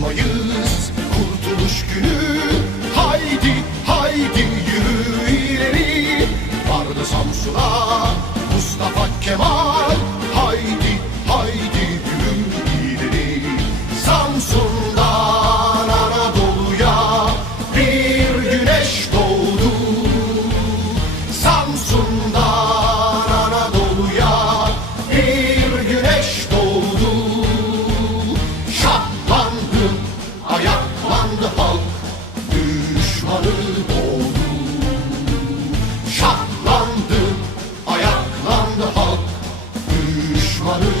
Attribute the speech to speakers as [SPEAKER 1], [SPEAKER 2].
[SPEAKER 1] Mayıs kurtuluş günü. Haydi haydi yürü ileri. Vardı Samsun'a Mustafa Kemal düşmanı boğdu Şahlandı, ayaklandı halk, düşmanı